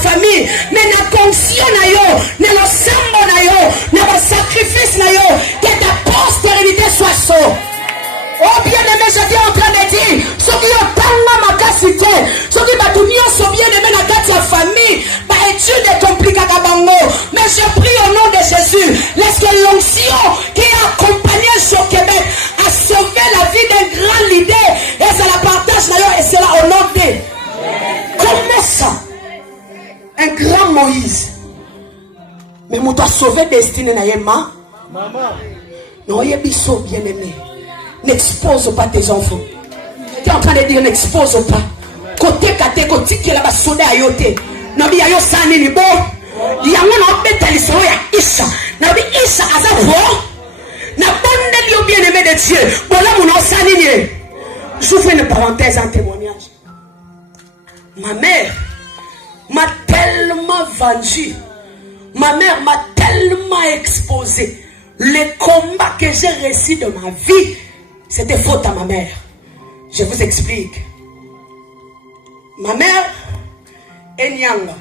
famille, mais na conscience na yo, na lo sambo na yo, na lo sacrifice na yo, que ta postérité soit sauve. Oh bien aimé, je suis en train de dire, ceux qui ont tellement ma cassité, ceux qui battent sont bien aimés dans ta famille, bah étude est compliquée à bango. Mais je prie au nom de Jésus, laisse que l'onction qui a accompagné ce Québec a sauvé la vie d'un grand leader et ça la partage d'ailleurs et c'est là au nom de. Comment ça? Un grand Moïse. Mais moi t'as sauvé destinée na yema. Maman. Non, il y a bien aimé. N'expose pas tes enfants. Tu es en train de dire n'expose pas. Côté kate côté qui là bas soda ayote. Nabi ayo sani ni bo. Yango na beta liso ya Isha. Nabi Isha azabo. Na bonne lieu bien aimé de Dieu. Voilà mon sani ni. J'ouvre une parenthèse en témoignage. Ma mère m'a tellement vendu. Ma mère m'a tellement exposé. Les combats que j'ai reçus de ma vie, c'était faute à ma mère. Je vous explique. Ma mère est Nyanga.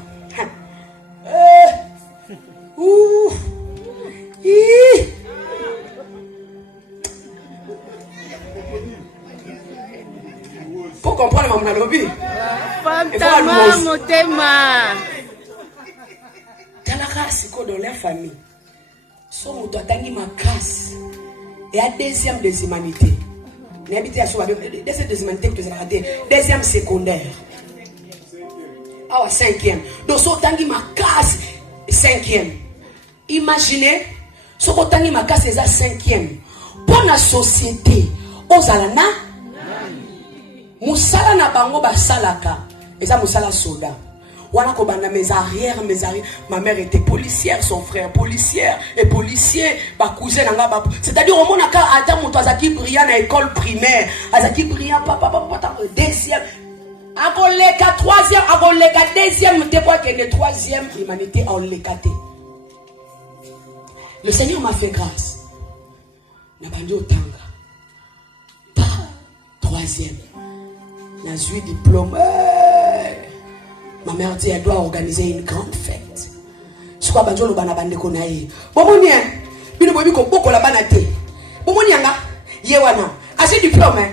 Pour comprendre ma lobby. Fantama motema. T'as la race dans la famille. Son moto atangi ma casse. Et à deuxième des humanités. Deuxième des humanités que tu as raté. Deuxième secondaire. Ah, cinquième. Donc, so tangi ma casse. Cinquième. Imaginez. So tangi ma casse, c'est cinquième. Pour la société. Ozalana. Musala na bango ba salaka. Et ça, musala soda. Mes arrières, ma mère était policière, son frère policière, et policier, ma cousine, c'est-à-dire au monde à attendre Azaki brillant à l'école primaire, Azaki brillant, papa, deuxième, agolega troisième, agolega deuxième, debois que le troisième, humanité en l'écaté. Le Seigneur m'a fait grâce. N'a pas dit au tanga. Troisième, n'a eu diplôme. Ma mère dit elle doit organiser une grande fête. Je crois que je vais bande konaï. Bomonia, bino bobi ko boko la banate. Bomonia nga yewana. Assez diplôme.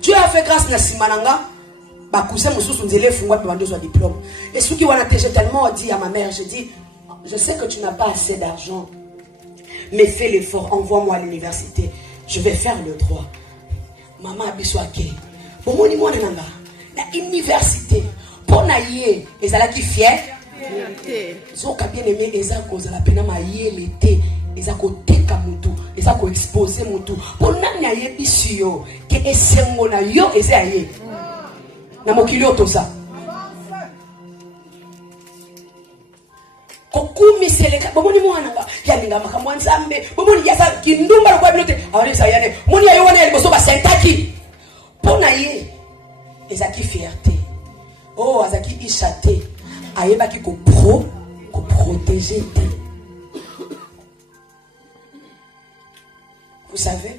Dieu a fait grâce na simananga. Ba cousin mususu nzele fungwa pe bande so diplôme. Et ce qui wana j'ai tellement dit à ma mère, je dis je sais que tu n'as pas assez d'argent. Mais fais l'effort, envoie-moi à l'université. Je vais faire le droit. Maman abiswake. Bomoni mwana nanga. La université. Pour naïe, ils allaient qui fier. Ils ont bien aimé, ils ont causé la peine à l'été. Ils ont côté kamutu, ils ont exposé mutu. Pour naïe bisio, que est-ce qu'on a yo et c'est na mokilio tout ça. Kokumi seleka, bomoni mwana nga, yalinga makamwanzambe, bomoni yasa kindumba kwa bilote. Awali sa yane, moni ya yone elboso ba sentaki. Pour naïe, ils ont qui fierté. Oh, azaki ichate, ayebaki ko protéger. Vous savez,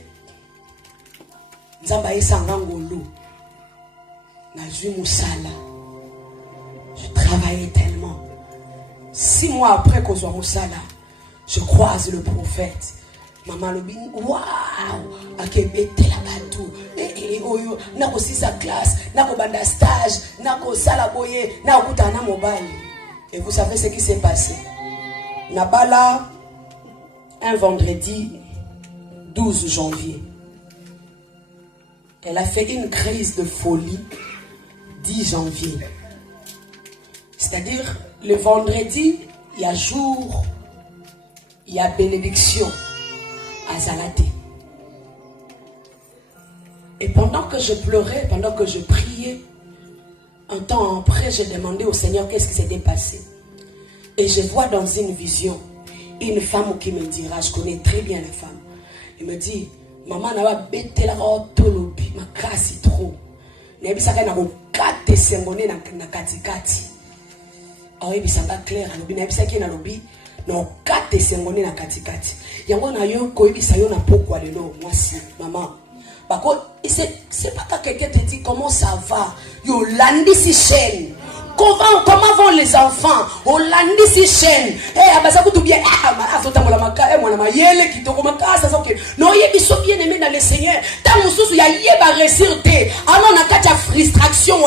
Nzamba esangangolo, na jui musala. Je travaillais tellement. 6 mois après qu'on soit musala, je croise le prophète. Maman Lobin, waouh, akebete la batou. Oyo, nako sisa classe, nako banda stage, nako salaboye, nako kutana mobile. Et vous savez ce qui s'est passé? Nabala, un vendredi 12 janvier. Elle a fait une crise de folie 10 janvier. C'est-à-dire, le vendredi, il y a jour, il y a bénédiction à Zalaté. Et pendant que je pleurais, pendant que je priais, un temps après, j'ai demandé au Seigneur qu'est-ce qui s'était passé. Et je vois dans une vision une femme qui me dira, je connais très bien la femme. Elle me dit, maman n'a pas bêté la rotolobi, ma casse trop. N'a pas ça n'a pas kate sembonné na katikati. Ah oui, ça va clair. N'a pas ça qui n'a lobi, na kate sembonné na katikati. Yango na yo ko ibisa yo na poko alelo moi si maman. C'est pas quand quelqu'un te dit comment ça va. Yo landi si chaîne. comment vont les enfants? Hollandi si chaîne. Tout bien. Non, il est bien aimé dans le Seigneur. Tant que il y a réussir. Alors, on a une frustration.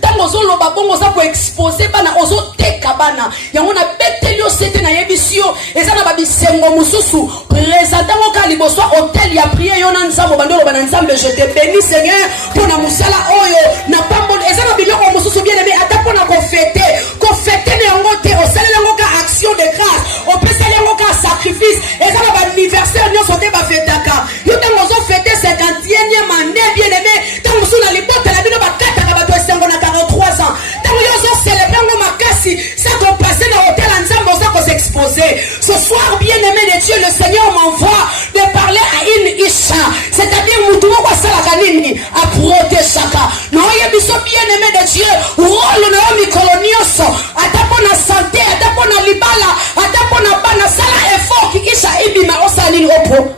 Tant que on a exposé, on a tekabana. Il y a une bête c'était na yebisio. Et ça n'a pas dit sengo mususu. Présentant au caliboso hôtel, il y a prié. Il y a un ensemble, je te bénis Seigneur pour na musala oyo. N'a pas bon. Et ça n'a pas dit on mususu bien aimé. Attends pour na conféter. Conféter ne ngote. On sait les ngoka action de grâce. On peut sait les ngoka sacrifice. Et ça n'a pas anniversaire. Nous sommes pas fêter car. Nous t'avons fêté 51e année bien aimé. Tant que nous la libote la vie de ma 4 à 43 ans. Tant que nous avons célébré nos makasi. Ça qu'on passait dans l'hôtel ensemble. On s'est exposé. Ce soir bien aimé de Dieu, le Seigneur m'envoie de parler à une Isha. C'est-à-dire Moutouma Wasalakanini à protéger chaka. Non, il y a bien aimé de Dieu. Rôle de l'homme colonioso. Atapona santé, atapona libala, atapona bana sala effort qui Isha ibima osalini opo.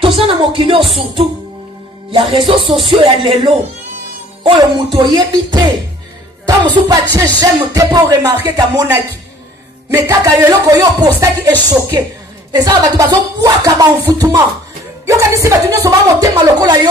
Tout ça dans mon kilo surtout. Il y a réseaux sociaux, il y a les lots. Oh, le mouton y habité. Tant que pas Dieu, j'aime te pas remarquer qu'à mon acquis. Mais quand il y a le poste qui est choqué. Et ça va tout passer au kaba en foutement. Yo quand ici va tenir sur mon thème le cola yo.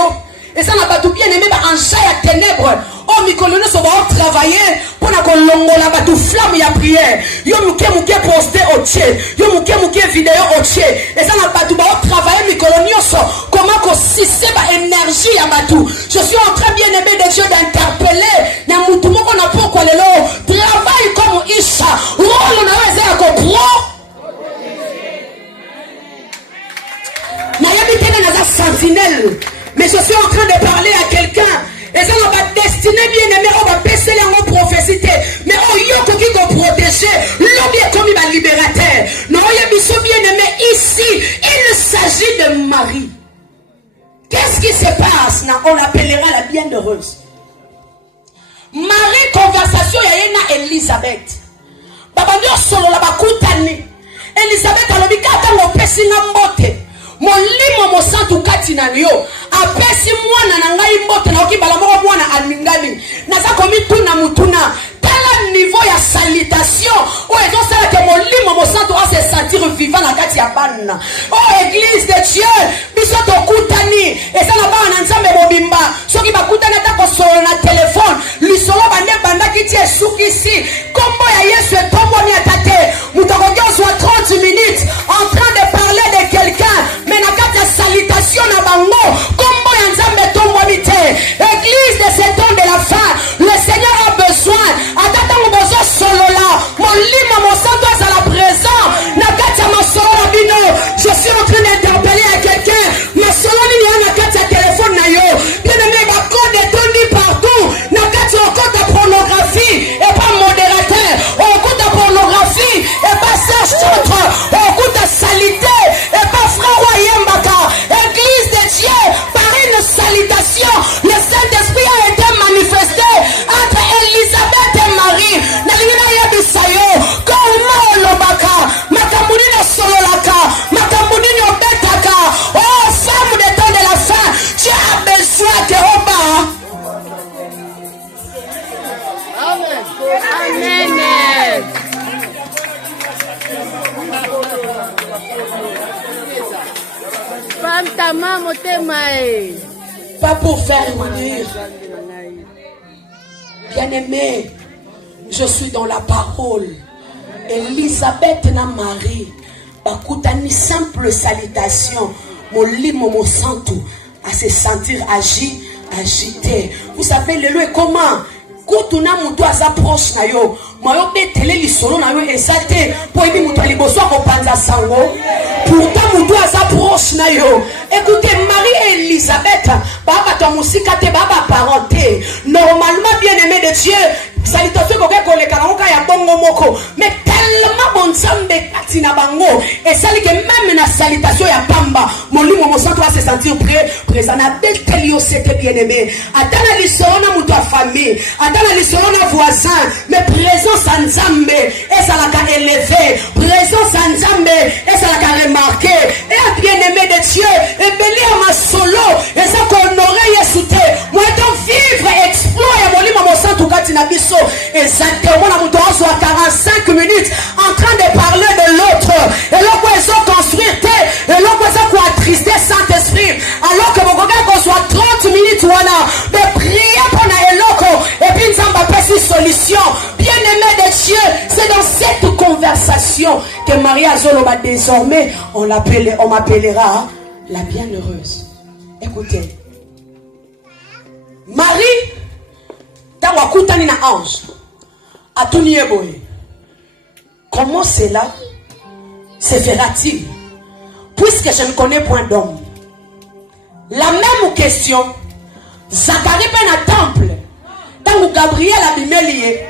Et ça n'a pas tout bien aimé en chai à ténèbres. Oh mikolone so va travailler pour na kolongola ba tout flamme ya prière. Yo muke poster au tché. Yo muke vidéo au tché. Et ça n'a pas tout va travailler mikolone so comment ko sisé ba énergie ya batou. Je suis en train bien aimé de Dieu d'interpeller na mutu moko na poko lelo. Travaille comme Isha. Rôle na weze ya ko pro. Na yabite na za sentinelle. Mais je suis en train de parler à quelqu'un. Et ça va destiner bien aimé, on va baisser les mots prophécité. Mais on y a qui va protéger. L'homme est comme il va libérateur. Non, il y a bien aimé ici. Il s'agit de Marie. Qu'est-ce qui se passe? On l'appellera la bienheureuse. Marie, conversation, il y a une Elisabeth. Babandio solo la bakutani. Elisabeth a l'obligata au pesina mbote. Molimo mosantu kati na yo apesi mwana na ngai mbote na okibala moko mwana alingani naza komi tuna mutuna tala niveau ya salutation o ezo sala ke molimo mosantu a se sentir vivant na kati ya bana. Oh église de Dieu biso to kutani eza na bana nzambe mobimba soki bakutani ta ko solo na téléphone lisolo bande banda kiti esukisi kombo ya Yesu etombo ni atate mutoko soit 30 minutes en train de parler de quelqu'un. Mais na kata salutation na bango kombo ya nzambe tombo mite. Église de cet homme de la fin, le Seigneur a besoin atata mobozo solo la molimo mosanto à la présent na kata masolo na bino. Je suis en train d'interpeller à quelqu'un masolo ni na kata téléphone na yo bien aimé ba code est donné partout na kata code pornographie et pas modérateur on code pornographie et pas cherche autre on code salité et pas frère Yembaka. Église de Dieu par une salutation le Saint-Esprit a été manifesté entre Elisabeth et Marie. Nalina yabisayo comment lobaka makamudina sololaka makamudina betaka. Oh femme de temps de la fin, tu as besoin de Oba. Amen. Amen. Femme ta maman t'aime. Pas pour faire dire. Bien-aimé, je suis dans la parole. Elisabeth na Marie. Bakutani simple salutation. Molimo mo santu à se sentir agité. Vous savez le lieu comment? Kutuna mutu aza proche na yo. Moyo betele lisolo na yo esate. Po ibi mutu aliboso ko panza sango. Pourtant mutu aza proche na yo. Écoutez, Marie et Elisabeth, baba to musika te baba parenté. Normalement bien aimé de Dieu, salutation ko ke koleka na oka ya bongo moko. Mais tellement bon nzambe kati na bango. Et sali que même na salutation ya pamba, molimo mosanto va se sentir présent na beteli yo c'était bien aimé. Atana lisolo na mutu a famille, atana lisolo na voisin, mais présence en Nzambe, et ça l'a élevé, présence en Nzambe, et ça l'a remarqué. Et bien aimé de Dieu, et béni à ma solo, et ça qu'on aurait yesute, moi exactement la moutons à 45 minutes en train de parler de l'autre. Et là, ils ont construire, et là, ils ont attrister Saint-Esprit. Alors que mon gars, qu'on soit 30 minutes, voilà, de prier pour l'éloko, et puis nous avons pas une solution. Bien-aimé de Dieu, c'est dans cette conversation que Maria Zoloba, désormais, on m'appellera la bienheureuse. Écoutez, Marie, dans Wakutani na ange, à Tunieboé, comment cela se fera-t-il, puisque je ne connais point d'homme? La même question, Zacharie dans le temple, dans Gabriel a bimelié,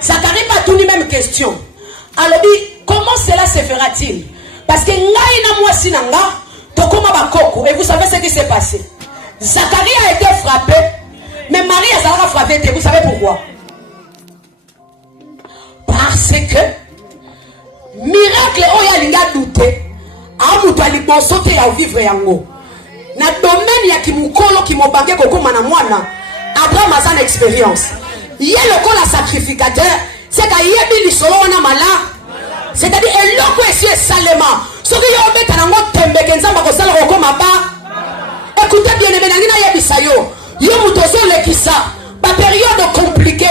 Zacharie pas tout la même question. Alors dit, comment cela se fera-t-il? Parce que Ngaïna moi sinanga, Tokoma Bakoko, et vous savez ce qui s'est passé. Zacharie a été frappé, mais Marie a frappé, vous savez pourquoi? Parce que miracle oya linga douté, amuto alibo sote ya vivre yango. Na domaine ya kimukolo kimobange kokoma na mwana, Abraham a une expérience. Il y a le la sacrificateur, c'est qu'il y a des solo na mala. C'est-à-dire eloko esi salema. Ce qui y a obeta na ngotembe kenzamba ko sala ko maba. Écoutez bien aimé na yebisa yo. Yo mutozo lekisa. Ba période compliquée.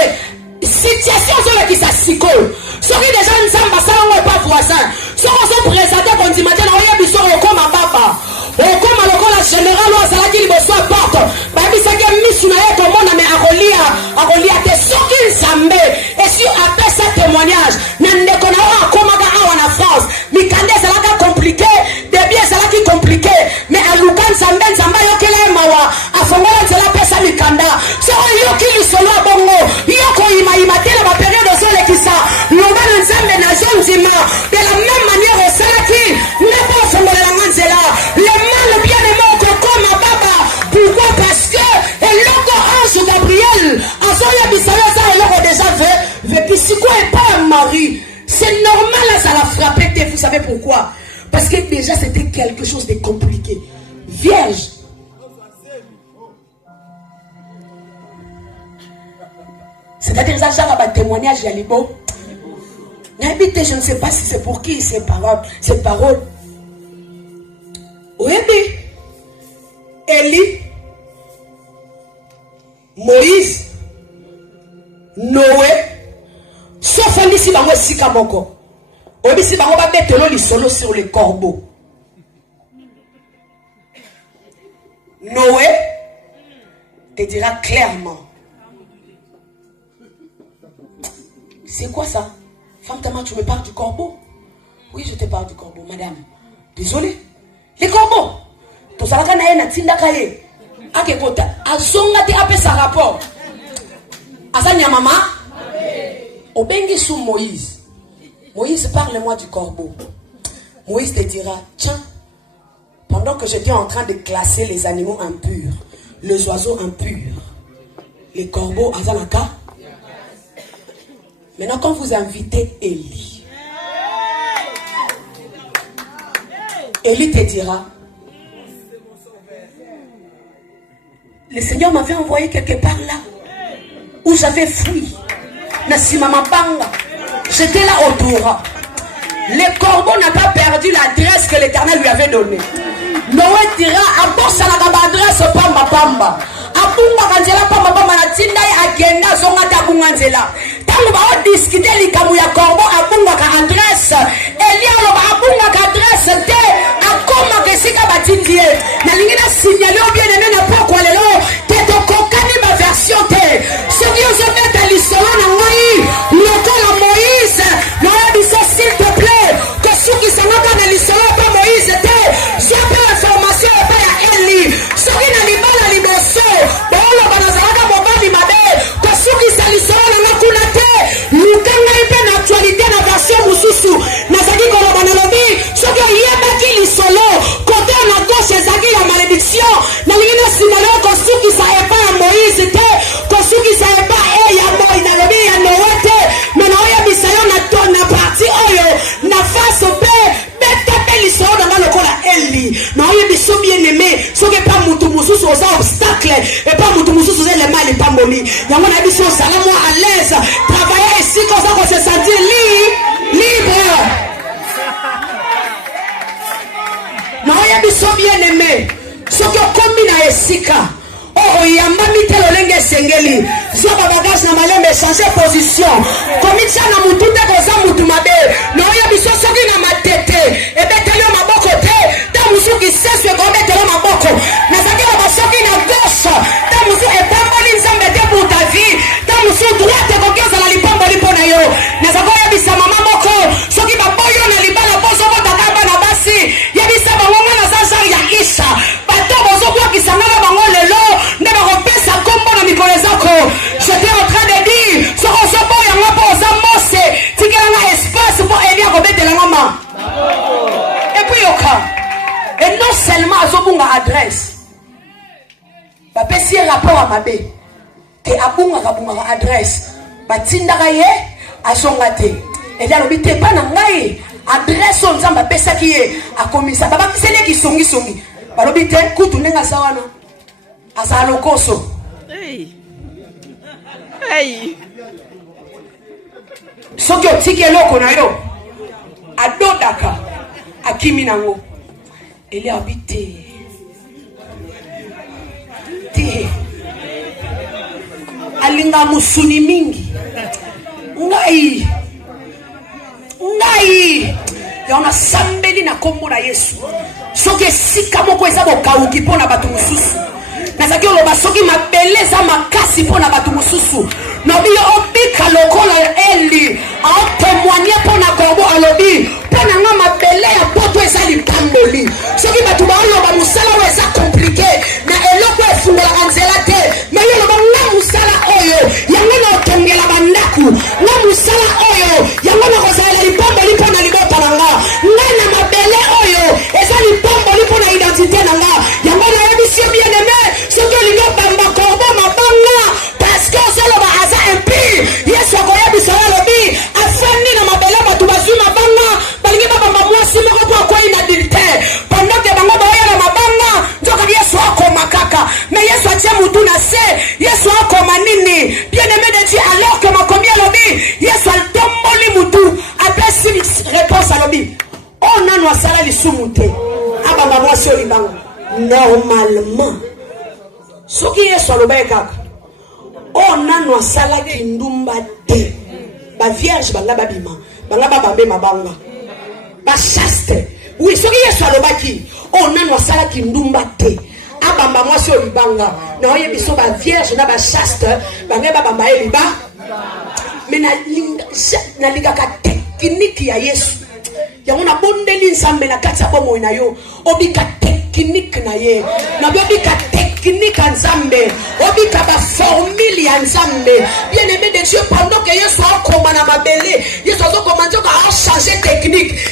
Situation sur le qui s'assicole. Ce qui déjà nzamba sala ngo pas voisin. Ce qu'on se présenter comme dimanche na yebiso ko maba. Okoma lokola général ou azalaki liboso ya porte babisaki misu na ye komona me akolia te soki nzambe esi apesa témoignage na ndeko na oyo akomaka awa na France mikanda ezalaka compliqué debi ezalaki compliqué me aluka nzambe ayokela ye mawa afongola nzela apesa mikanda so oyoki lisolo ya bongo yo koyimayima te na baperiode ozolekisa loba na nzambe na zo ndima de la même manière osalaki ndeko ofongolelanga nzela le bien-aimé au coco ma baba. Pourquoi? Parce que et l'autre ange Gabriel a son bisaya et l'autre déjà vécu si quoi et pas un mari. C'est normal ça l'a frappé. Vous savez pourquoi? Parce que déjà c'était quelque chose de compliqué. Vierge. C'est-à-dire ça genre un témoignage à Libo. Je ne sais pas si c'est pour qui ces paroles. Oui, Élie, Moïse, Noé, sauf un ici, bango sika moko. On ici, bango va mettre l'eau solo sur les corbeaux. Noé te dira clairement. C'est quoi ça? Femme ta main, tu me parles du corbeau? Oui, je te parle du corbeau, madame. Désolé. Les corbeaux. Tout ça, là, na tinda kaye. Ake kota. Azonga te ape sa rapport. Azanya mama. Obengi sous Moïse. Moïse, parle-moi du corbeau. Moïse te dira, tiens, pendant que j'étais en train de classer les animaux impurs, les oiseaux impurs, les corbeaux, azanaka. Maintenant, quand vous invitez Élie, Élie te dira, le Seigneur m'avait envoyé quelque part là, où j'avais fui. J'étais là autour. Le corbeau n'a pas perdu l'adresse que l'Éternel lui avait donnée. Noé dira, Abosa la adresse pamba pamba. Abunga kanzela pamba pamba na tinda agenda zonga ta bunga nzela. Tango ba discuter likamu ya corbeau abunga ka adresse. Elia lo ba abunga ka adresse te akoma kesika batindie. Na lingina signaler bien aimé na poko lelo te to kokani ma version te. Ce qui vous met à l'islam na moi, lokola Moïse, Noé dit s'il te plaît, que ceux qui sont dans l'islam pas Moïse te. J'ai pas l'information pas ya Eli. Ce qui na libala liboso. Bolo banazalaka mobali mabe. Que ceux qui sont l'islam na kuna te. Lukanga ipe na actualité na version mususu. Nazaki kola banalobi. Ce qui yeba ki lisolo. Côté na gauche ezaki la malédiction. Na lingine simalo et pas mutu mususu ze le mal pamboli yango na biso salamo à l'aise travailler ici comme ça qu'on se sentir libre na oya biso bien aimé soki okomi na esika oh yambami te lolenge sengeli zwa babagage na malembe changer position komitia na mutu te koza mutu mabe na oya biso soki na matete ebeteli yo maboko te ta musu kisesu ekobeteli maboko nazaki loba soki na gauche ta musu epamboli nzambe te pour ta vie ta musu droite ekoki ozala lipamboli mpo na yo nazaki oyebisa mama moko soki baboyo na libala bozokotaka bana basi yebisa bango nga naza genre ya isha bato bozokwakisanga na bango lelo nde bakopesa kombo na mikolo ezako j'étais en train de dire soko ozoboyanga mpo oza mose tikelanga espace mpo eli akobetelanga ma epuis yoka et non seulement azobunga adresse bapesi ye rapport a mabe ke abungaka adresse batindaka ye azonga te eli alobi te epa na ngai adresse oyo nzambe apesaki ye akomisa babakiseli ye kisongisongi balobi te kutu ndenge aza wana azala lokoso soki otiki eloko na yo adodaka akimi nango eli alobi te alinga musuni mingi ngai yana sambeli na kombo na Yesu soki esika moko eza bokauki mpo na bato mosusu nazaki oloba soki mabele eza makasi mpo na bato mosusu nobi yo obika lokola eli aotemoigne mpo na korbo alobi mpo na nga mabele ya poto eza lipamboli soki bato baoloba mosala oyo eza komplike na eloko efungolaka nzela te me yo oloba nga mosala oyo yango na otongela bandaku nga mosala oyo yango na kozala lipamboli mpo na libota na nga ngai na mabele oyo eza lipamboli mpo na identité na nga yango nayebisi yo bien aimé soki olingi obamba korbo mabanga parceke ozoloba aza impire yesu akoyebisa yo alobi afandi na mabele bato bazwi mabanga balingi babamba mwasi moko mpo akwei na adultère pendant ke bango baoyela mabanga nzoka yesu akoma kaka me yesu atie mutu na se yesu akoma nini bien aimé de Dieu alors que makomi alobi yesu altomboli mutu apesi réponse alobi o nano asala lisumu te abamba mwasi oyo libanga normalement soki yesu alobai kaka o nano asalaki ndumba te bavierge banga babima banga babambe mabanga bachaste oui soki yesu alobaki o nano asalaki ndumba te abamba mwasi oyo libanga na oyebiso bavierge na bachaste banga babamba ye liba me nalingaka tekniki ya yesu yango nabondeli nzambe na kati ya bomoi na yo obika teknike na ye nabobika teknike ya nzambe obika baformule ya nzambe bien aimé de Dieu pendant que yesu akoma na mabele yesu azokoma nzoka achange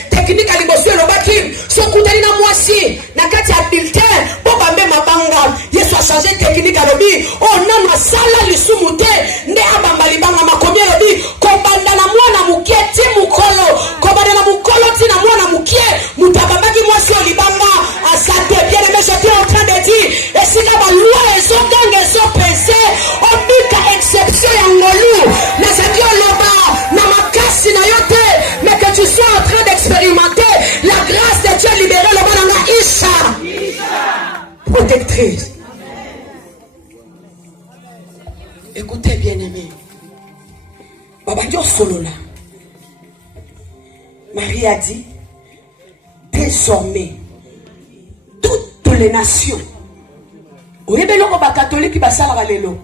teknike ya liboso elobaki sokutani na mwasi na kati ya adultère mpo bambe mabanga yesu achange teknike alobi o nano asala lisumu te nde abamba libanga makomi alobi kobanda na mwana mokie ti mokolo kobanda na mokolo ti na mwana mokie moto abambaki mwasi oyo libanga asate bien aimé j'étais en train de dire esika balwa ezoganga ezopese obika exception ya ngolu nazaki oloba na makasi na yo te mais que tu sois en train d'expérimenter la grâce de Dieu libérée loba nanga isha protectrice. Écoutez bien aimé babandi osolola Marie a dit désormais toutes les nations oyebeloko bakatholique basalaka lelo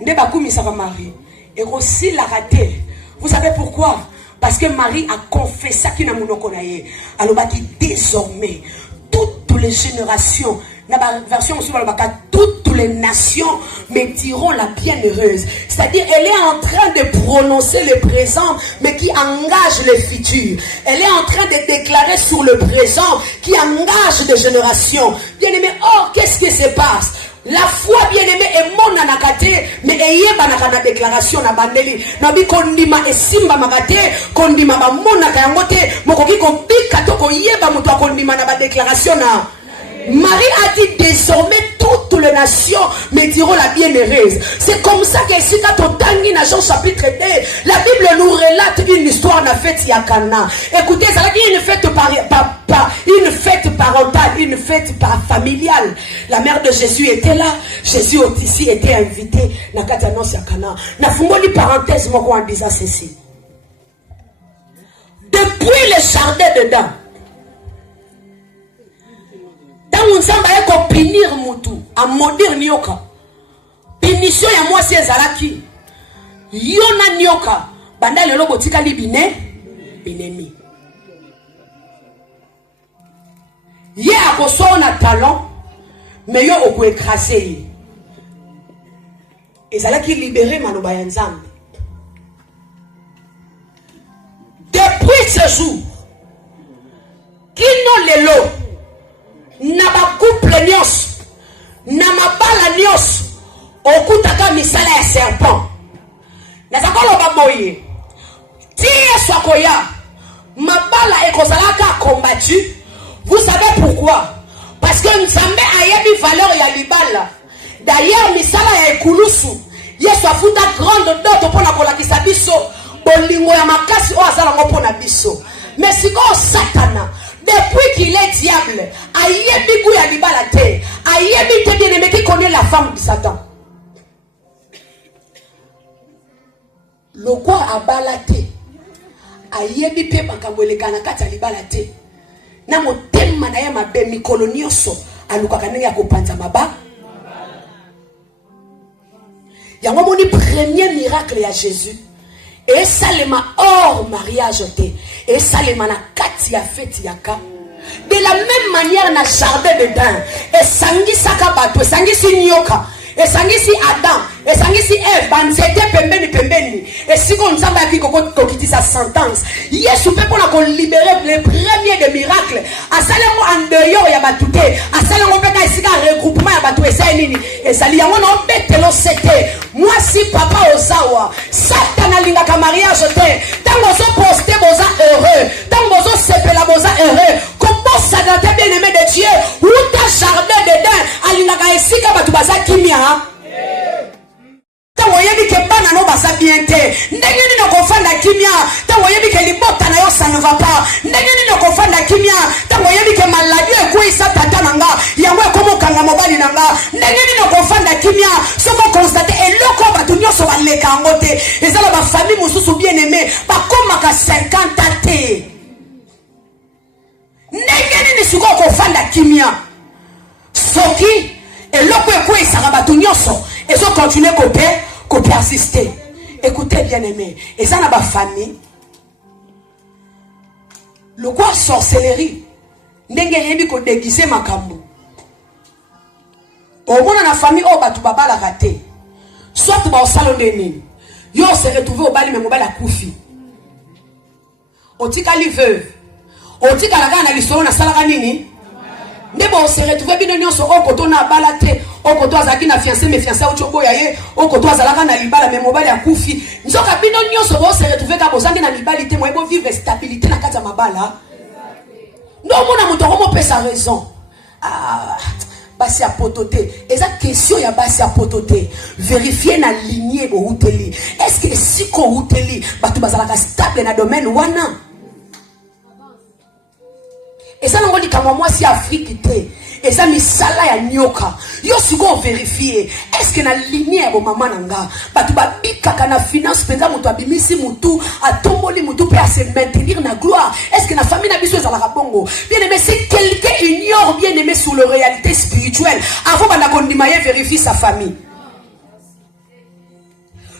nde bakumisaka Marie et aussi la raté. Vous savez pourquoi? Parce que Marie a confessé qu'il n'a monoko na ye alobaki désormais toutes les générations na version aussi toutes les nations me diront la bienheureuse, c'est-à-dire elle est en train de prononcer le présent mais qui engage le futur. Elle est en train de déclarer sur le présent qui engage des générations. Bien aimé, or qu'est-ce qui se passe? La foi bien-aimée est mon anakate, mais eyeba na déclaration na bandeli. Nabi kondima esimba makate, kondima ba mona kayangote, mokoki ko bika to ko yeba muto kondima na ba déclaration na. Marie a dit désormais toutes les nations me diront la bienheureuse. C'est comme ça qu'ici quand on tangue dans Jean chapitre 2, la Bible nous relate une histoire de fête Yakana. Écoutez, ça veut dire une fête une fête parentale, une fête familiale. La mère de Jésus était là. Jésus aussi était invité dans Katanosi Yakana. Na fungoli parenthèse moi en disant ceci. Depuis le jardin dedans, on s'en va pour punir mutu, à maudire nyoka. Punition ya moi c'est zalaki. Yona nyoka, banda le lobo tika li binemi. Ye akoso on a talent, mais yo oko écraser. Et zalaki libéré manoba ya nzambe. Depuis ce jour, kino lelo na ba couple nyos na mabala nyos okutaka misala ya serpent na zakolo baboye tie swakoya mabala ekozalaka combattu. Vous savez pourquoi? Parce que nzambe ayebi valeur ya libala. D'ailleurs misala ya ekulusu yesu afuta grande dot pona kolakisa biso bolingo ya makasi o azala ngo pona biso. Mais siko satana depuis qu'il est diable, ayebi kou ya libala te, ayebi te bien aimé qui connaît la femme de Satan. Le quoi abala te, ayebi pe makambo elekana kati ya libala te. Na motema na ye mabe mikolo nyonso alukaka ndenge ya kopanza maba. Yango moni premier miracle ya Jésus. Et salema hors mariage te. Et salema na kati ya fête yaka. De la même manière na jardin dedans. Et sangi saka bato. Et sangi si nyoka. Et sangi si Adam. Et sangi si Eve. Banzete pembeni. Et si on s'en qui kokiti sa sentence. Yesu pe pour la libérer les premiers des miracles. A salemo en dehors ya batute. A salemo pe ka isika regroupement ya batu. Et ça nini. Et ça li yango na betelo sete. Moi si papa ozawa. Satan alingaka mariage te. Tant bozo poster boza heureux. Tant bozo sepela boza heureux. Comment ça dans bien aimé de Dieu. Ou ta jardin dedans. Alingaka isika batu baza kimia. Tango yebi ke bana no basa bien te. Ndenge ni no kofanda kimia. Tango yebi ke libota na yo ça ne va pas. Ndenge ni no kofanda kimia. Tango yebi ke maladie ekwe isa tata nanga. Yango ekomo kanga mobali nanga. Ndenge ni no kofanda kimia. Soko constate eloko batu nyonso baleka ngote. Ezala ba famille mususu bien aimé. Ba komaka 50 te. Ndenge ni suko kofanda kimia. Soki eloko ekwe isa batu nyonso. Et ça continue à persister. Écoutez bien aimé. Et ça n'a pas famille. Le quoi sorcellerie. Ndenge yebi ko déguiser makambo. Au moins dans la famille oh batu baba la raté. Soit ba au salon de nini. Yo se retrouver au bali mais mobile a koufi. Otika li veuve. Otika la gana li solo na sala nini. Ndebo se retrouver bino nyonso o koto na balate o koto azaki na fiancé mais fiancé o chobo ya ye o koto azalaka na libala mais mobali akufi nzoka bino nyonso bo se retrouver ka bozangi na libali te mo vivre stabilité na kati ya mabala no mona muto ko pesa raison basi a pototé eza question ya basi a pototé vérifier na lignée bo huteli est-ce que si ko huteli batu bazalaka stable na domaine wana. Et ça n'en dit qu'à moi si Afrique était. Et ça misala ya nyoka. Yo sigo vérifier. Est-ce que na lignée ya maman nanga. Batu ba bika kana finance penza mutu abimisi mutu atomboli mutu pe à se maintenir na gloire. Est-ce que na famille na biso ezala bongo. Bien aimé si quelqu'un ignore bien aimé sur la réalité spirituelle avant bana kondimaye vérifier sa famille.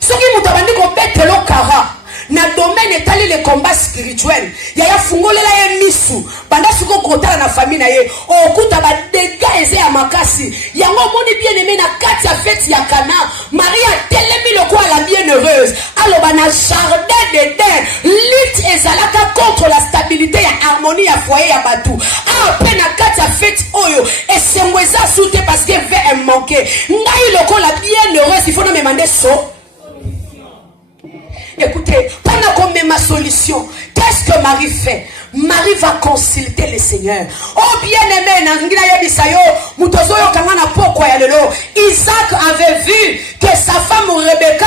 Ce qui mutu bandi ko betelo kara. Na domaine etali le combat spirituel ya fungolela ye misu banda suko kotala na famille na ye okuta ba dégâts eze ya makasi yango moni bien aimé na kati ya fête ya Cana Maria telemi le quoi la bienheureuse aloba na jardin d'Éden lutte ezalaka contre la stabilité ya harmonie ya foyer ya batu pe na kati ya fête oyo esengweza soute parce que veut manquer ngai le quoi la bienheureuse il faut nous demander so. Écoutez, pendant qu'on met ma solution, qu'est-ce que Marie fait? Marie va consulter le Seigneur. Oh bien-aimé, Isaac avait vu que sa femme Rebecca,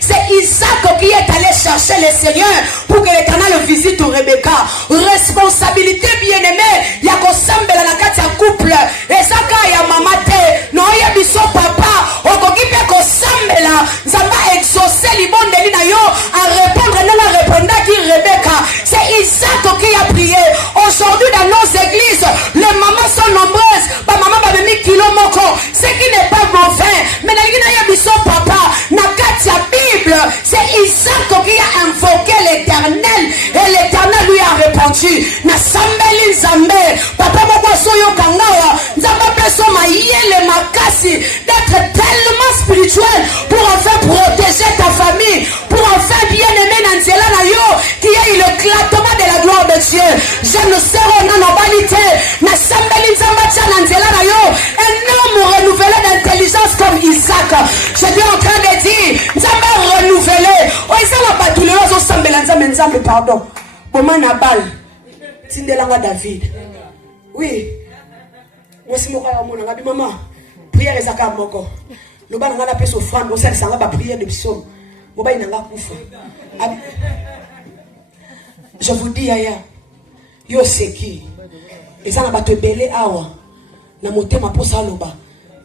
c'est Isaac qui est allé chercher le Seigneur pour que l'Éternel visite Rebecca. Responsabilité bien-aimé, il y a qu'on semble dans la carte couple. Et ça quand il y a maman te, non il y a biso papa, on peut qu'on semble là, ça va exaucer les bonnes de l'inayo à répondre non à répondre qui Rebecca. C'est Isaac qui a prié. Aujourd'hui dans nos églises, les mamans sont nombreuses. Ma maman va venir kilo moko. Ce qui n'est pas mauvais. Mais dans l'inayo biso papa, na katia Bible, c'est Isaac qui a invoqué l'Éternel et l'Éternel lui a répondu. Na sambeli nzambe, papa moko soyo kangawa, nzamba peso maïele makasi d'être tellement spirituel pour enfin protéger ta famille, pour enfin bien aimer Nanzela Nayo qui a eu l'éclatement de la gloire de Dieu. Je ne sais pas normalité. Na sambeli nzamba tia Nanzela Nayo, un homme renouvelé d'intelligence comme Isaac. Je suis en train de dire, nzamba renouvelé. Oh ça va pas tout le monde sambela nzambe pardon. Comment Nabal Tindelanga David. Oui. Moi si mon frère mon ngabi maman prière ezaka moko. Loba nga na pesa offrande, osala sanga ba prière de psaume. Moba inanga kufa. Je vous dis aya. Yo seki. Eza na bato ebele awa. Na motema posa loba.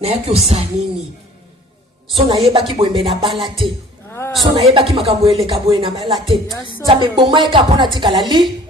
Na yaki osanini. So na yeba ki boembe na balate. So na yeba ki makambo eleka boe na balate. Nzambe boma eka pona tikala li.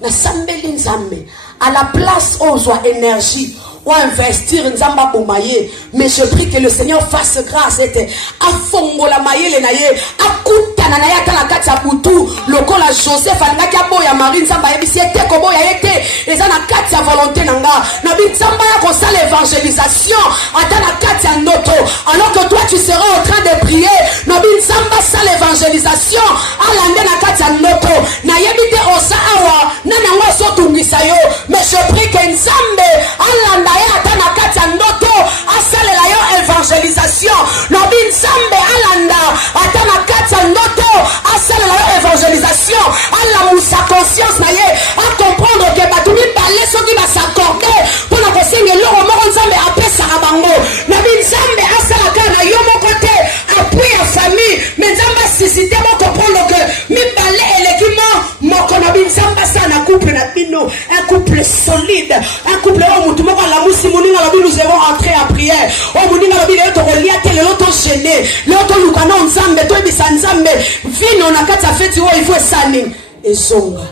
Na sambeli nzambe. À la place où on soit énergie, ou investir nzamba bomaye, mais je prie que le Seigneur fasse grâce et afongo la maye le naye, akuta na naye kala katia butu, lokola Joseph alingaki aboya Marie nzamba yebisi ete kobo ya ete, eza na katia volonté nanga, na bi nzamba ya kosa l'évangélisation, ata na katia noto, alors que toi tu seras en train de prier, na bi nzamba sa l'évangélisation, alande na katia noto, na yebite osa awa, na nangwa so tungisa yo, mais je prie que nzambe alanda ya ata na katia noto, asalela yo évangélisation, na bi nzambe alanda ata na katia noto, asalela yo évangélisation, ala musa conscience na ye, à comprendre que batumi balé soki ba s'accorder pour la kosenga loro moko nzambe apesa abango, na bi nzambe asala kana yo moko te, appui à famille, mais nzambe susciter pour comprendre que mi balé elekimo moko na bi nzambe sa na couple na bino, un couple solide, un couple où mutu moko la musi moninga la bi nous devons entrer en prière, où moninga la bi le to reliate le to gêner, le to lukana nzambe to ebisa nzambe, vino na kati ya feti wo il faut sani ezonga.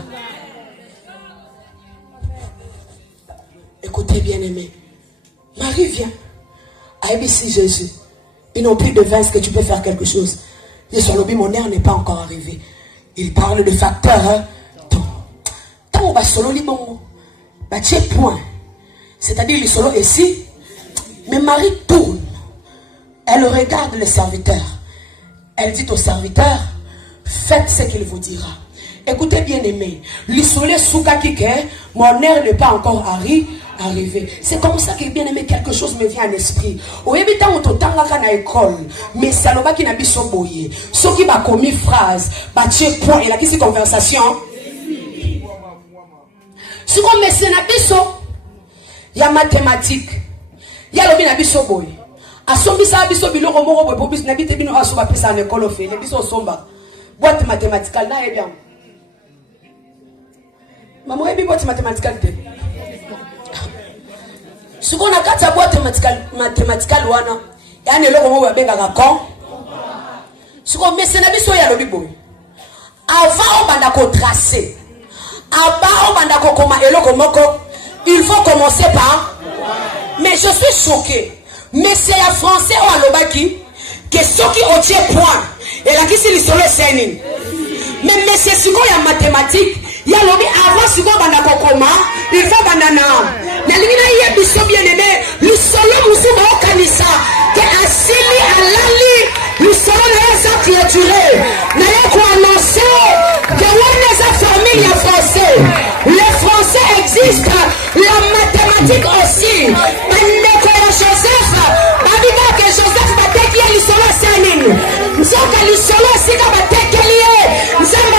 Écoutez bien aimé, Marie vient à ABC Jésus, ils n'ont plus de vin, est-ce que tu peux faire quelque chose? Je suis lobby, mon air n'est pas encore arrivé. Il parle de facteurs tant on va solo libongo bah tiens point, c'est-à-dire le solo ici, mais Marie tourne, elle regarde le serviteur, elle dit au serviteur, faites ce qu'il vous dira. Écoutez bien aimé, le soleil souka kike, mon air n'est pas encore arrivé. C'est comme ça que bien aimé quelque chose me vient à l'esprit. Au évitant on t'entend à l'école, mais c'est le bas qui n'a pas son boyer. Ceux qui m'a commis phrase, bah tiens point, et là qui c'est conversation. Si on met c'est nabiso, il y a mathématiques, il y a le nabiso boy. A sombi sa biso bilo romoro boy pour bis nabite bino aso ba pesa en école au fait, les biso somba. Boîte mathématicale na et bien. Maman ebi boîte mathématicale te. Si on a quatre boîte mathématicale wana, ya ne lo romo ba benga ka kon. Si on met c'est nabiso ya lobi boy. Avant on banda ko tracer. Il faut commencer par. Mais je suis choqué. Mais c'est la français ou à l'obaki que ceux qui ont tiré point. Et là qui c'est le solo scène. Mais c'est ce qu'on y a mathématiques. Il y a l'obé avant ce qu'on a kokoma. Il faut banana. Nalimina y a biso bien aimé. Le solo musuba au kanisa. Que asili alali. Le solo n'est pas clôturé. N'a quoi annoncer. Que on est sa famille français. Les Français existent, la mathématique aussi. Mais Joseph, que Joseph va te qui est le solo sénin. Nous sommes le solo aussi qui va te qui est. Nous sommes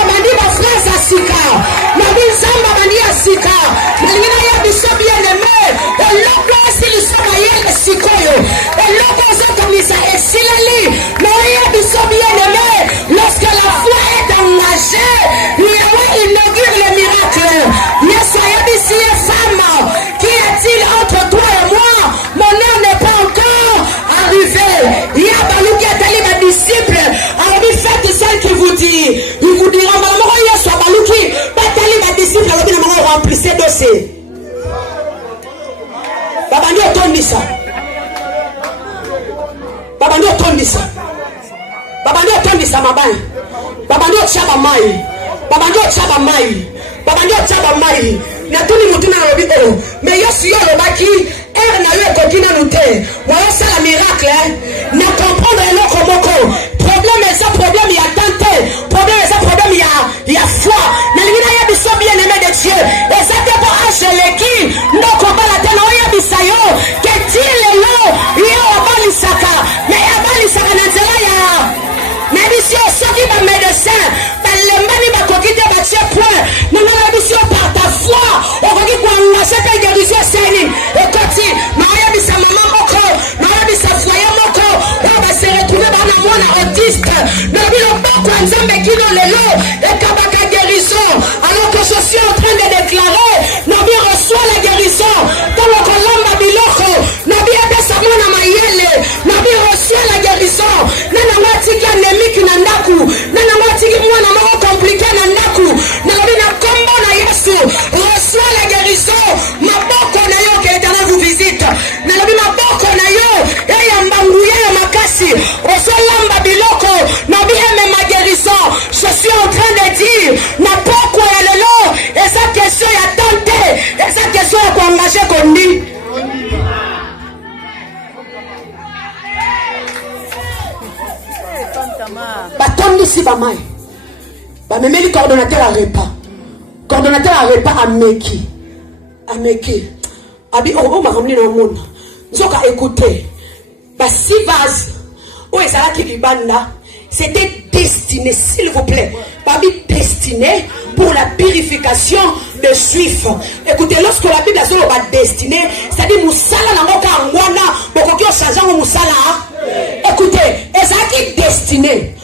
se. Babandi otondisa. Babandi otondisa. Babandi otondisa mabaya. Babandi ochaba mai. Babandi ochaba mai. Babandi ochaba mai. Na tuni mutuna na lobi ero. Mais Yesu yo lobaki er na yo kokina nute. Moi ça la miracle na comprendre eloko moko. Problème ça problème ya tante. Problème ça problème ya foi. Na lingina ya biso bien aimé de Dieu. Et ça te pas acheleki. Ndoko bala tena oya bisayo. Que tile lo yo abali saka. Mais abali saka na nzela ya. Mais biso soki ba médecin. Ba lembani ba kokite ba tie point. Na biso par ta foi. Okoki kuangasha ka guérison seni. Ekoti na oya bisa mama moko. Na oya bisa foyer moko. On va se retrouver dans la mona autiste. Na bilo boko nzambe kino lelo. Ekabaka guérison. Alors que je suis en train de déclarer, Nabi reçoit la guérison. Dans le colombe biloko, Nabi abesa mona mayele. Nabi reçoit la guérison. Nana matiki anémique nandaku. Nana matiki mwana moko compliqué nandaku. Nabi na kombo na Yesu. Reçoit la guérison. Maboko na yo que l'Éternel vous visite. Nabi maboko na yo. Eya mbangouya ya makasi. Reçoit lamba biloko. Nabi aime ma guérison. Je suis en train de dire, na poko ya lelo. Et sa question ya tante. Et sa question ya kuangaje kondi. Batondi si ba mai. Ba memeli coordonnateur à repas. Coordonnateur à repas à Meki. À Meki. Abi o ma ramni na monde. Nzoka écouter. Ba si vase. O ezala ki libanda. C'était destiné, s'il vous plaît, Babi destiné pour la purification des Juifs. Écoutez, lorsque la Bible va destiné, c'est-à-dire Moussala n'a pas ngwana, beaucoup de changeant Moussala. Écoutez, et ça qui destiné.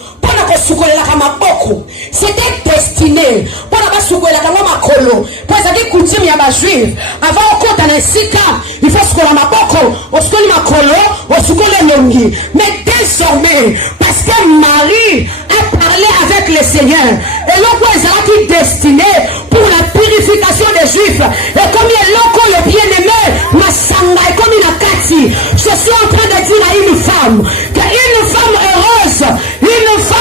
C'était destiné pour la soukola kama makolo pour ça qui coutume ya ba juif avant au compte na sika il faut soukola maboko au soukola makolo au soukola longi mais désormais parce que Marie a parlé avec le Seigneur et l'autre est qui destiné pour la purification des juifs et comme il est l'autre le bien-aimé masanga et comme il a kati je suis en train de dire à une femme heureuse une femme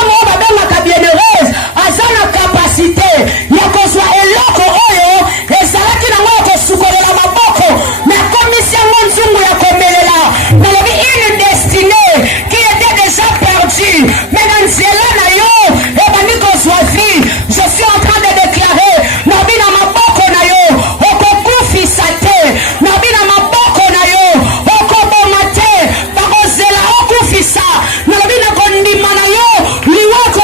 la bienheureuse a sa capacité ya kozwa eloko oyo ezalaki na ngo kosukolela maboko na komisi yango nzungu ya komelela nalobi une destinée qui était déjà perdue mais na nzela na yo ebandi kozwa vie je suis en train de déclarer nabi na maboko na yo okokufisa te nabi na maboko na yo okoboma te bakozela okufisa nalobi na kondima na yo liwako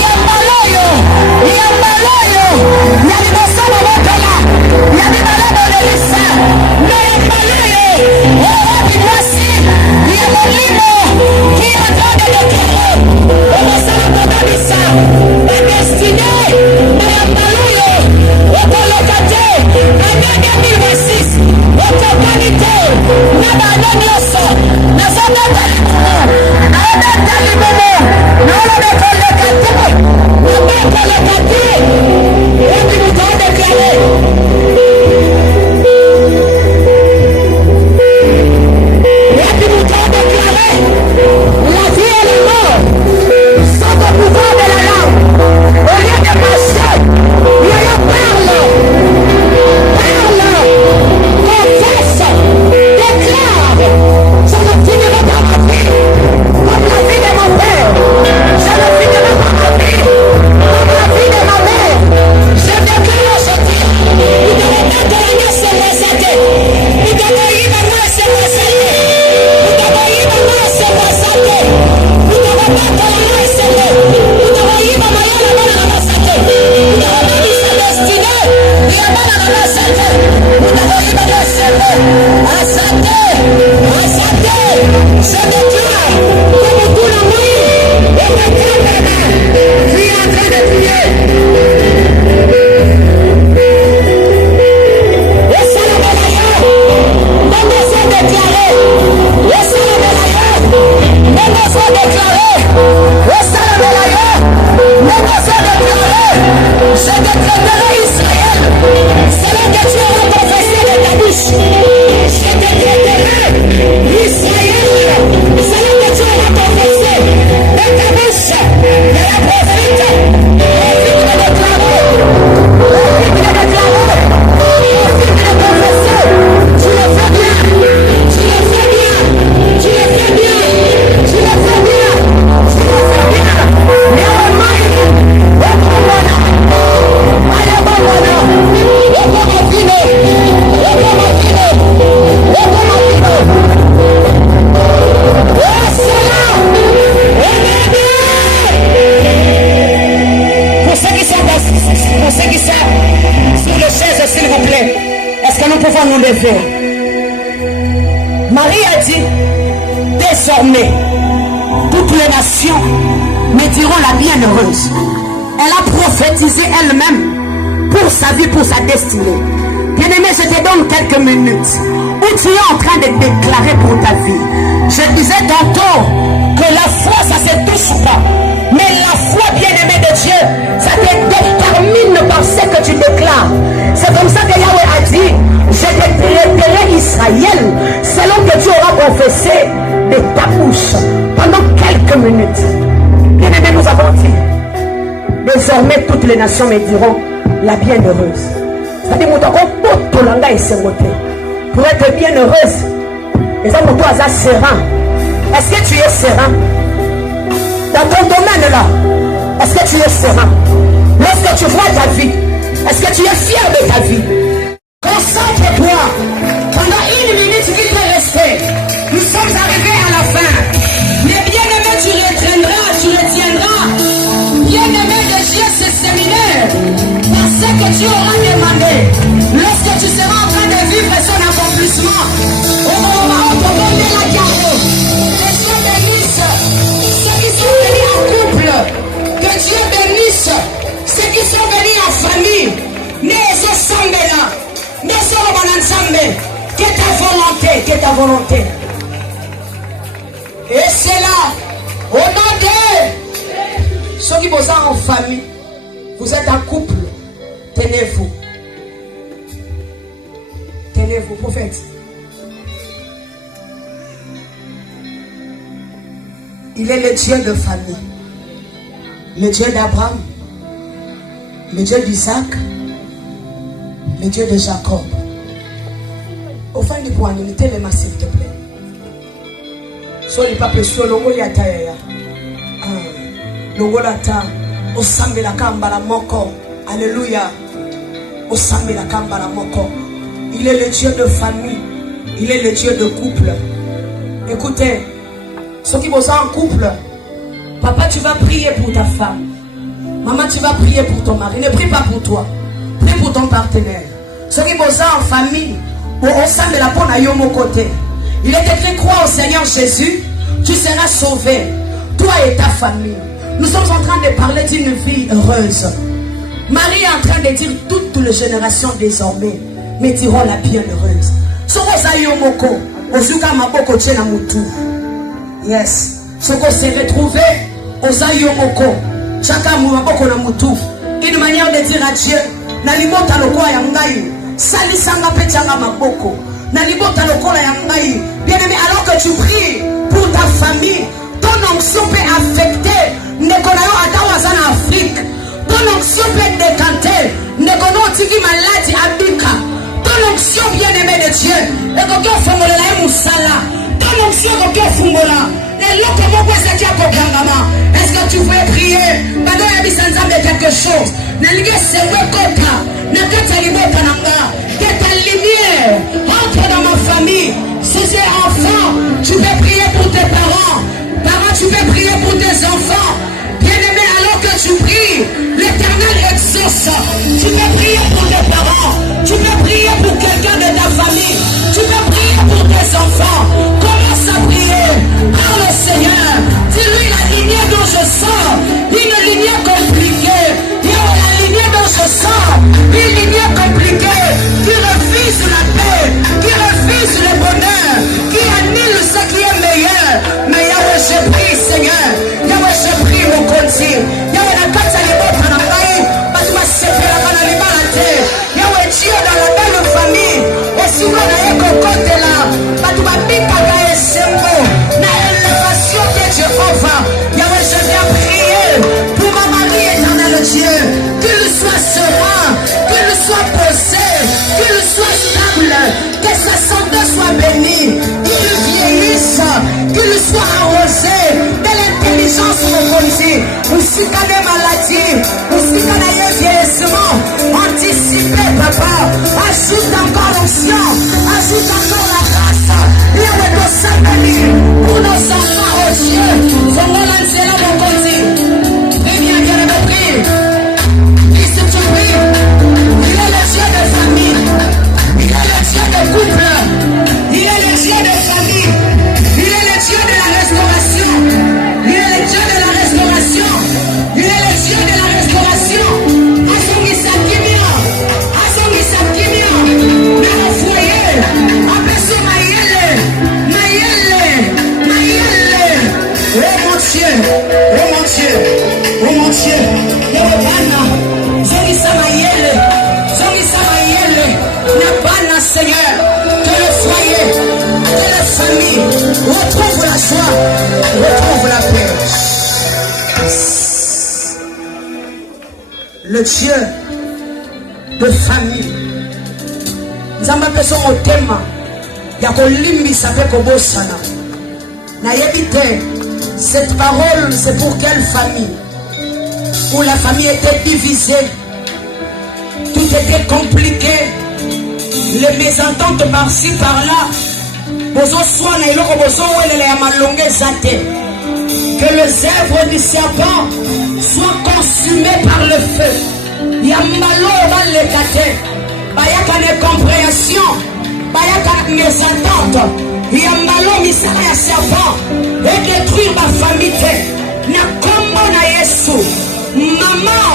Yambaloyo, yambaloyo, yambaloyo, Sur les chaises, s'il vous plaît. Est-ce que nous pouvons nous lever? Marie a dit, désormais, toutes les nations me diront la bienheureuse. Elle a prophétisé elle-même pour sa vie, pour sa destinée. Bien-aimé, je te donne quelques minutes où tu es en train de déclarer pour ta vie. Je disais tantôt que la foi, ça se touche pas. Mais la foi, bien-aimé de Dieu, ça te détermine par ce que tu déclares. C'est comme ça que Yahweh a dit, je te traiterai Israël selon que tu auras confessé de ta bouche pendant quelques minutes. Bien-aimé, nous avons dit, désormais toutes les nations me diront la bienheureuse. C'est-à-dire, pour être bienheureuse, les hommes doivent être serein. Est-ce que tu es serein? Dans ton domaine là, est-ce que tu es serein? Lorsque tu vois ta vie, est-ce que tu es fier de ta vie? Concentre-toi. Pendant une minute qui t'est restée, nous sommes arrivés à la fin. Mais bien-aimé, tu retiendras, tu retiendras. Bien-aimé de Dieu, ce séminaire, parce que tu auras demandé, lorsque tu seras en train de vivre son accomplissement, au moment où tu vas la garder, que Dieu bénisse ceux qui sont venus en couple, que Dieu bénisse ceux qui sont venus en famille, mais ce sambela, mais ce romanensemble, que ta volonté, et c'est là, au nom de ceux qui sont en famille, vous êtes en couple, tenez-vous. Tenez-vous, prophète. Il est le Dieu de famille. Le Dieu d'Abraham. Le Dieu d'Isaac. Le Dieu de Jacob. Au fin du point, unité les mains, s'il te plaît. Soyez pas précieux, l'ongo yata ya. L'ongo lata. Au sambe la kamba la moko. Alléluia. Au sambe la kamba la moko. Il est le Dieu de famille. Il est le Dieu de couple. Écoutez, ceux qui sont en couple, papa, tu vas prier pour ta femme. Maman, tu vas prier pour ton mari. Ne prie pas pour toi. Prie pour ton partenaire. Ceux qui sont en famille, au sein de la peau à mon côté. Il est écrit, crois au Seigneur Jésus, tu seras sauvé. Toi et ta famille. Nous sommes en train de parler d'une vie heureuse. Marie est en train de dire toutes les générations désormais me diront la bienheureuse. Yes. Ce qu'on s'est retrouvé aux ayomoko. Chacun maboko na mutu. Une manière de dire à Dieu, nalimota lokola ya ngai, salisanga petanga maboko. Nalimota lokola ya ngai. Bien-aimé, alors que tu pries pour ta famille, ton onction peut affecter Nekonayo Adawaza en Afrique. Ton onction peut décanter Nekono Tiki Maladi Abika. Ton onction bien-aimé de Dieu. Et quand on fait mon moussala, ton onction quand on fait mon est-ce que tu veux prier? Quelque chose. Que ta lumière entre dans ma famille. Si tu es enfant, tu peux prier pour tes parents. Parents, tu peux prier pour tes enfants. Bien-aimé, alors que tu pries, l'Éternel exauce. Tu peux prier pour tes parents. Tu peux prier pour quelqu'un de ta famille. Tu peux prier pour tes enfants. Commence à prier. Parle au Seigneur. Dis-lui la lignée dont je sors. Une lignée compliquée. Dis-lui la lignée dont je sors. Une lignée compliquée. Qui refuse la paix. Qui refuse le bonheur. Qui annule ce qui est meilleur. Mais Yahweh, je prie, Seigneur. Yahweh, je prie, mon côté. Yahweh, la carte à l'époque, on a failli. Parce que ma sépère, on a l'humanité. Yahweh, Dieu, dans la belle famille. Et si on a un cocotte là. Parce que ma pique a gagné ce mot. Na élévation de Jéhovah. Yahweh, je viens prier pour ma Marie éternelle Dieu. Qu'il soit serein. Qu'il soit posé. Qu'il soit stable. Que sa santé soit bénie. Qu'il vieillisse. Qu'il soit arrosé de l'intelligence reposée. Aussi qu'à des maladies. Aussi qu'à des vieillissements. Anticipé, papa. Ajoute encore l'onction. Ajoute encore la grâce. Yahweh, nos saints pour nos enfants, oh Dieu. Faut lancer là, mon côté. Prie bien, bien, prie. Prie si tu pries. le Dieu de famille. Nzamba peso motema ya kolimbisa pe kobosana. Na yebite, cette parole c'est pour quelle famille? Où la famille était divisée, tout était compliqué, les mésententes par-ci par-là. Que les œuvres du serpent soient consumées par le feu. Yamalo va le gâter. Bayaka de compréhension, bayaka de mésentente. Yamalo misara ya serpent et détruire ma famille. Na kombo na Yesu. Maman,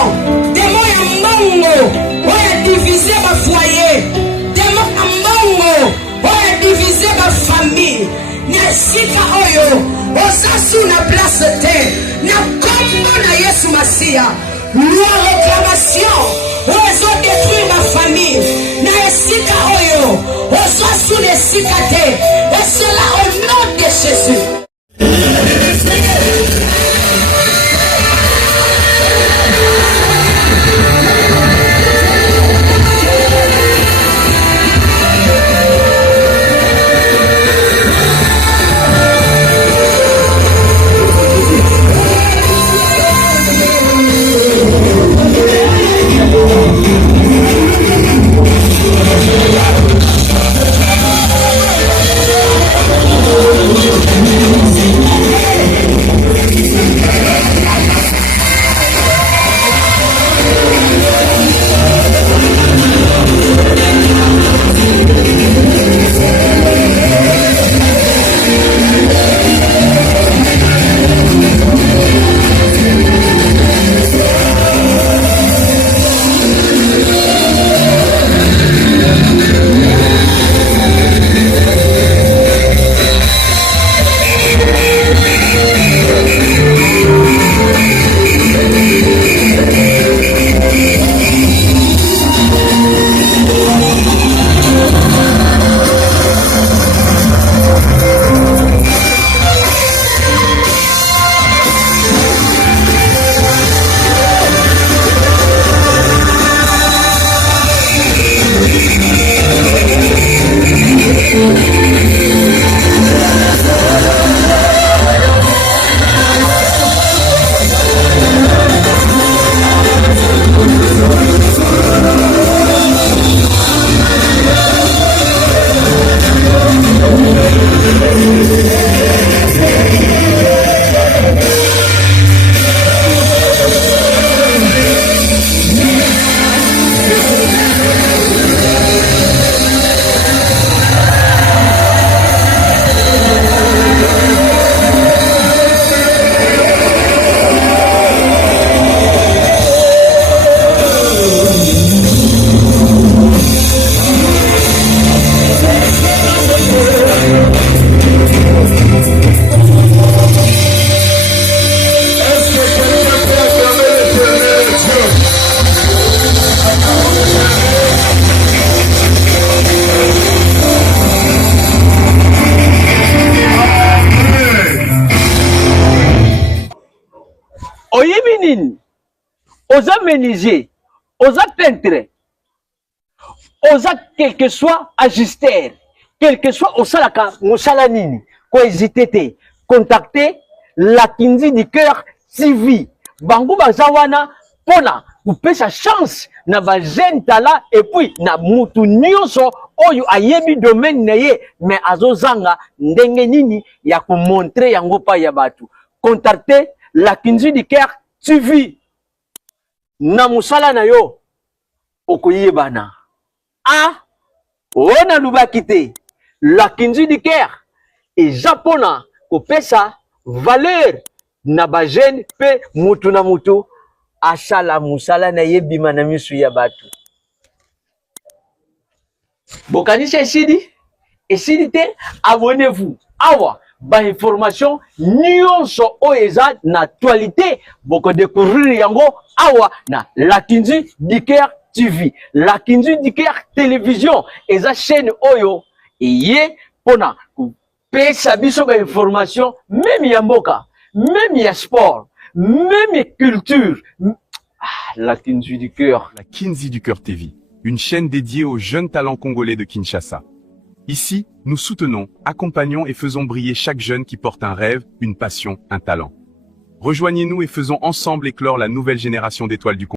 démon ya mbongo, oya diviser ma foyer. Démon ya mbongo, oya diviser ma famille. Na sika oyo, osasu na place te. Na kombo na Yesu Masia. La réclamation, ozo détruire ma famille. Na sika oyo, osasu ne sika te. Et cela au nom de Jésus. Osa menuisier, osa peintre, osa quel que soit ajusteur, quel que soit osalaka mosala nini, ko hésiter te, contacter la Kinzi du cœur TV. Bango bazawana pona kupesa chance na ba jeune tala et puis na mutu nyonso oyo ayebi domaine na ye mais azozanga ndenge nini ya ko montrer yango pa ya batu. Contacter la Kinzi du cœur TV. Na musala na yo okoyebana ona lubakite la Kinzi du cœur et japona kopesa valeur na ba jeune pe mutu na mutu asala musala na yebima na misu ya batu. Bokanisha esidi te, abonnez-vous awa ba information nyonso oeza na actualité boko découvrir yango awa na la Kinzi du cœur TV, la Kinzi du cœur télévision eza chaîne oyo eye pona pesa biso ba information même ya mboka, même ya sport, même ya culture. La Kinzi du cœur. La Kinzi du cœur TV, une chaîne dédiée aux jeunes talents congolais de Kinshasa. Ici, nous soutenons, accompagnons et faisons briller chaque jeune qui porte un rêve, une passion, un talent. Rejoignez-nous et faisons ensemble éclore la nouvelle génération d'étoiles du Congo.